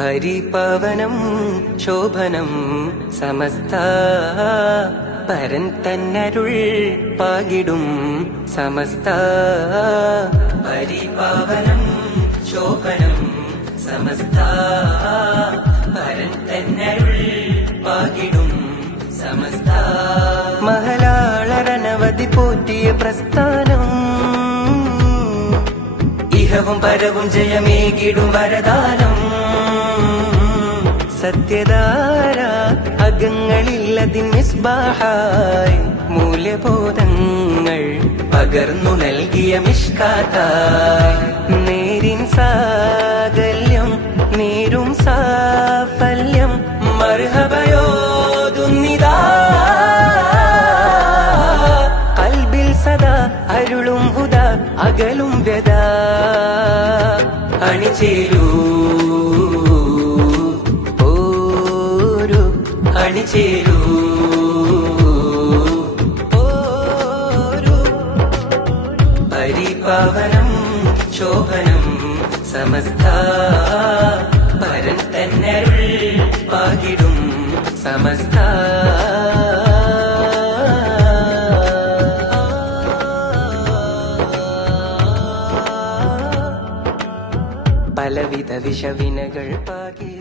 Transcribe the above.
പരിപാവനം ശോഭനം സമസ്ത പരൻ തന്നരുൾ പാകിടും സമസ്ത പരിപാവനം ശോഭനം സമസ്ത പരൻ തന്നരുൾ പാകിടും സമസ്ത മഹലാളരനവധി പോറ്റിയ പ്രസ്ഥാനം ഇഹവും പരവും ജയമേകിടും വരദാനം സത്യധാര അകങ്ങളില്ലതിൻ മിസ്ബാഹായി മൂല്യബോധങ്ങൾ പകർന്നു നൽകിയ മിഷ്കാത്തായി നേരിൻ സാകല്യം നേരും സാഫല്യം മർഹബയോതുന്നിതാ കൽബിൽ സദാ അരുളും ഹുദ അകലും വ്യത അണിചേരൂ അണിചേരൂ പരിപാവനം ശോഭനം സമസ്ത പരൻ തന്നരുൾ പാകിടും സമസ്ത പലവിധ വിഷവിനകൾ പാകി